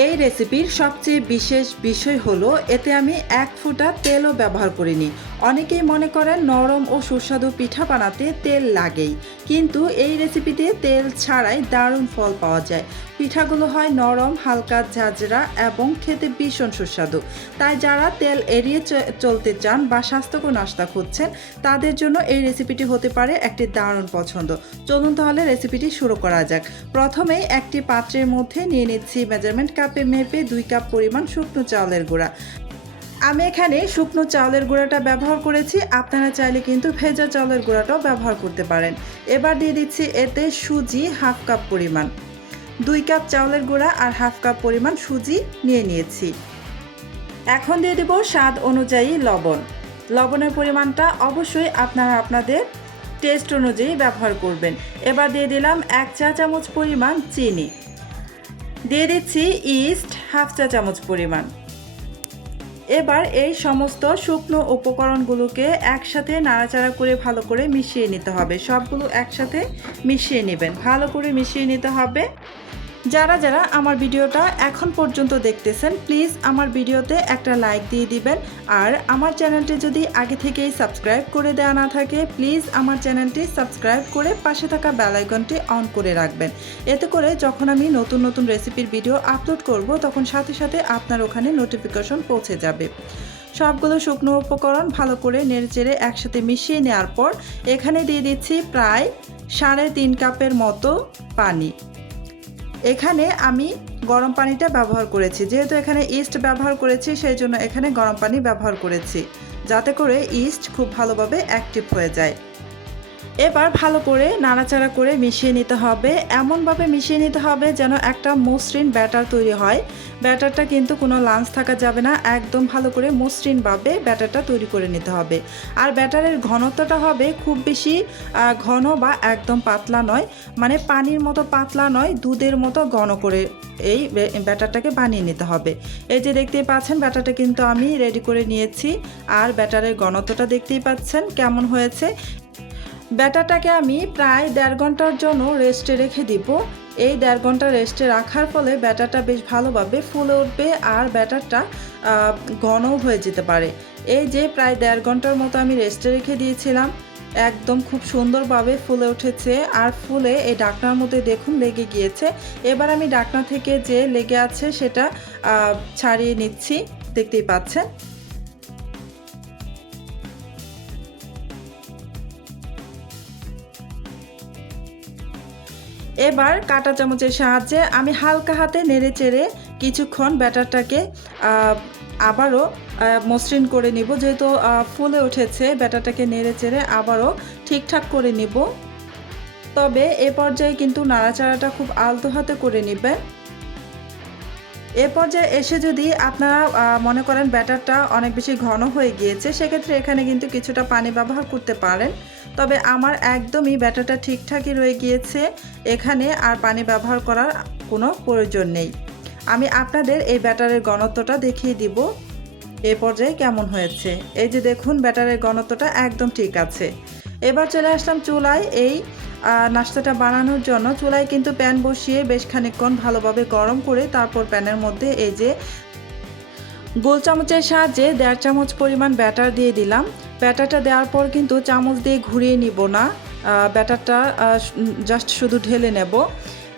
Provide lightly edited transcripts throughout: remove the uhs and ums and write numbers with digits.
এই রেসিপির সবচেয়ে বিশেষ বিষয় হলো এতে আমি এক ফোঁটা তেলও ব্যবহার করিনি। অনেকেই মনে করেন নরম ও সুস্বাদু পিঠা বানাতে তেল লাগেই, কিন্তু এই রেসিপিতে তেল ছাড়াই দারুণ ফল পাওয়া যায়। পিঠাগুলো হয় নরম, হালকা ঝাঁঝরা এবং খেতে ভীষণ সুস্বাদু। তাই যারা তেল এড়িয়ে চলতে চান বা স্বাস্থ্যকর নাস্তা খুঁজছেন, তাদের জন্য এই রেসিপিটি হতে পারে একটি দারুণ পছন্দ। চলুন তাহলে রেসিপিটি শুরু করা যাক। প্রথমেই একটি পাত্রের মধ্যে নিয়ে নিচ্ছি মেজারমেন্ট কাপে মেপে 2 কাপ পরিমাণ শুকনো চাউলের গুঁড়া। আমি এখানে শুকনো চাউলের গুঁড়াটা ব্যবহার করেছি, আপনারা চাইলে কিন্তু ভেজা চাউলের গুঁড়াটাও ব্যবহার করতে পারেন। এবার দিয়ে দিচ্ছি এতে সুজি হাফ কাপ পরিমাণ। 2 কাপ চাউলের গুঁড়া আর হাফ কাপ পরিমাণ সুজি নিয়ে নিয়েছি। এখন দিয়ে দেব স্বাদ অনুযায়ী লবণ। লবণের পরিমাণটা অবশ্যই আপনারা আপনাদের টেস্ট অনুযায়ী ব্যবহার করবেন। এবার দিয়ে দিলাম 1 চা চামচ পরিমাণ চিনি। দিয়ে দিচ্ছি ইস্ট হাফ চা চামচ পরিমাণ। এবার এই সমস্ত শুকনো উপকরণগুলোকে একসাথে নাড়াচাড়া করে ভালো করে মিশিয়ে নিতে হবে। সবগুলো একসাথে মিশিয়ে নেবেন, ভালো করে মিশিয়ে নিতে হবে। যারা যারা আমার ভিডিওটা এখন পর্যন্ত দেখতেছেন, প্লিজ আমার ভিডিওতে একটা লাইক দিয়ে দিবেন। আর আমার চ্যানেলটি যদি আগে থেকেই সাবস্ক্রাইব করে দেওয়া না থাকে, প্লিজ আমার চ্যানেলটি সাবস্ক্রাইব করে পাশে থাকা বেল আইকনটি অন করে রাখবেন। এতে করে যখন আমি নতুন নতুন রেসিপির ভিডিও আপলোড করব, তখন সাথে সাথে আপনার ওখানে নোটিফিকেশন পৌঁছে যাবে। সবগুলো শুকনো উপকরণ ভালো করে নেড়েচেড়ে একসাথে মিশিয়ে নেওয়ার পর এখানে দিয়ে দিচ্ছি প্রায় 3.5 কাপের মতো পানি। এখানে আমি গরম পানিটা ব্যবহার করেছি, যেহেতু এখানে ইস্ট ব্যবহার করেছি সেই জন্য এখানে গরম পানি ব্যবহার করেছি, যাতে করে ইস্ট খুব ভালোভাবে অ্যাক্টিভ হয়ে যায়। এবার ভালো করে নাড়াচাড়া করে মিশিয়ে নিতে হবে, এমনভাবে মিশিয়ে নিতে হবে যেন একটা মসৃণ ব্যাটার তৈরি হয়। ব্যাটারটা কিন্তু কোনো লাঞ্চ থাকা যাবে না, একদম ভালো করে মসৃণভাবে ব্যাটারটা তৈরি করে নিতে হবে। আর ব্যাটারের ঘনত্বটা হবে খুব বেশি ঘন বা একদম পাতলা নয়, মানে পানির মতো পাতলা নয়, দুধের মতো ঘন করে এই ব্যাটারটাকে বানিয়ে নিতে হবে। এই যে দেখতেই পাচ্ছেন ব্যাটারটা কিন্তু আমি রেডি করে নিয়েছি, আর ব্যাটারের ঘনত্বটা দেখতেই পাচ্ছেন কেমন হয়েছে। ব্যাটারটাকে আমি প্রায় 1.5 ঘন্টার জন্য রেস্টে রেখে দিব। এই 1.5 ঘন্টা রেস্টে রাখার ফলে ব্যাটারটা বেশ ভালোভাবে ফুলে উঠবে আর ব্যাটারটা ঘনও হয়ে যেতে পারে। এই যে প্রায় 1.5 ঘন্টার মতো আমি রেস্টে রেখে দিয়েছিলাম, একদম খুব সুন্দরভাবে ফুলে উঠেছে। আর ফুলে এই ঢাকনার মধ্যে দেখুন লেগে গিয়েছে। এবার আমি ঢাকনা থেকে যে লেগে আছে সেটা ছাড়িয়ে নিচ্ছি, দেখতেই পাচ্ছেন। এবার কাঁটা চামচের সাহায্যে আমি হালকা হাতে নেড়ে চেড়ে কিছুক্ষণ ব্যাটারটাকে আবারও মসৃণ করে নিব। যেহেতু ফুলে উঠেছে, ব্যাটারটাকে নেড়ে চেড়ে আবারও ঠিকঠাক করে নিব। তবে এ পর্যায়ে কিন্তু নাড়াচাড়াটা খুব আলতো হাতে করে নেবেন। এ পর্যায়ে এসে যদি আপনারা মনে করেন ব্যাটারটা অনেক বেশি ঘন হয়ে গিয়েছে, সেক্ষেত্রে এখানে কিন্তু কিছুটা পানি ব্যবহার করতে পারেন। তবে আমার একদমই ব্যাটারটা ঠিকঠাকই রয়ে গিয়েছে, এখানে আর পানি ব্যবহার করার কোনো প্রয়োজন নেই। আমি আপনাদের এই ব্যাটারের ঘনত্বটা দেখিয়ে দিব এ পর্যায়ে কেমন হয়েছে। এই যে দেখুন ব্যাটারের ঘনত্বটা একদম ঠিক আছে। এবার চলে আসলাম চুলায়। এই নাস্তাটা বানানোর জন্য চুলায় কিন্তু প্যান বসিয়ে বেশ খানিকক্ষণ ভালোভাবে গরম করে তারপর প্যানের মধ্যে এই যে গোল চামচের সাহায্যে 1.5 চামচ পরিমাণ ব্যাটার দিয়ে দিলাম। ব্যাটারটা দেওয়ার পর কিন্তু চামচ দিয়ে ঘুরিয়ে নিব না, ব্যাটারটা জাস্ট শুধু ঢেলে নেব।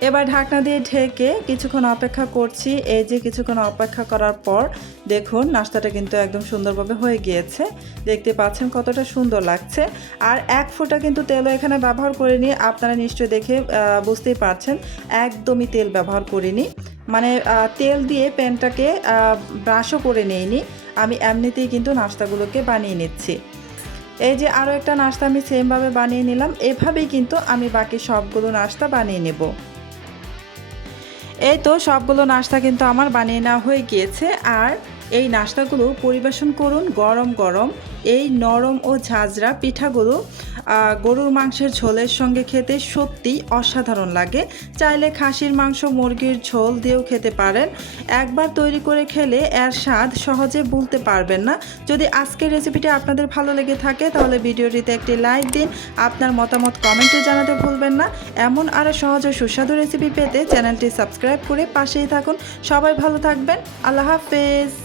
এবার ঢাকনা দিয়ে ঢেকে কিছুক্ষণ অপেক্ষা করছি। এই যে কিছুক্ষণ অপেক্ষা করার পর দেখুন নাস্তাটা কিন্তু একদম সুন্দরভাবে হয়ে গিয়েছে, দেখতে পাচ্ছেন কতটা সুন্দর লাগছে। আর 1 ফোঁটা কিন্তু তেলও এখানে ব্যবহার করিনি, আপনারা নিশ্চয়ই দেখে বুঝতেই পারছেন একদমই তেল ব্যবহার করিনি। মানে তেল দিয়ে প্যানটাকে ব্রাশও করে নিইনি, আমি এমনিতেই কিন্তু নাস্তাগুলোকে বানিয়ে নিচ্ছি। এই যে আরও একটা নাস্তা আমি সেমভাবে বানিয়ে নিলাম। এভাবেই কিন্তু আমি বাকি সবগুলো নাস্তা বানিয়ে নেব। এই তো সবগুলো নাস্তা কিন্তু আমার বানিয়ে নেওয়া হয়ে গিয়েছে। আর এই নাস্তাগুলো পরিবেশন করুন গরম গরম এই নরম ও ঝাঁঝরা পিঠাগুলো গরুর মাংসের ঝোলের সঙ্গে খেতে সত্যিই অসাধারণ লাগে। চাইলে খাসির মাংস, মুরগির ঝোল দিয়েও খেতে পারেন। একবার তৈরি করে খেলে এর স্বাদ সহজে ভুলতে পারবেন না। যদি আজকের রেসিপিটি আপনাদের ভালো লেগে থাকে তাহলে ভিডিওটিতে একটি লাইক দিন। আপনার মতামত কমেন্টে জানাতে ভুলবেন না। এমন আরও সহজ ও সুস্বাদু রেসিপি পেতে চ্যানেলটি সাবস্ক্রাইব করে পাশেই থাকুন। সবাই ভালো থাকবেন। আল্লাহ হাফেজ।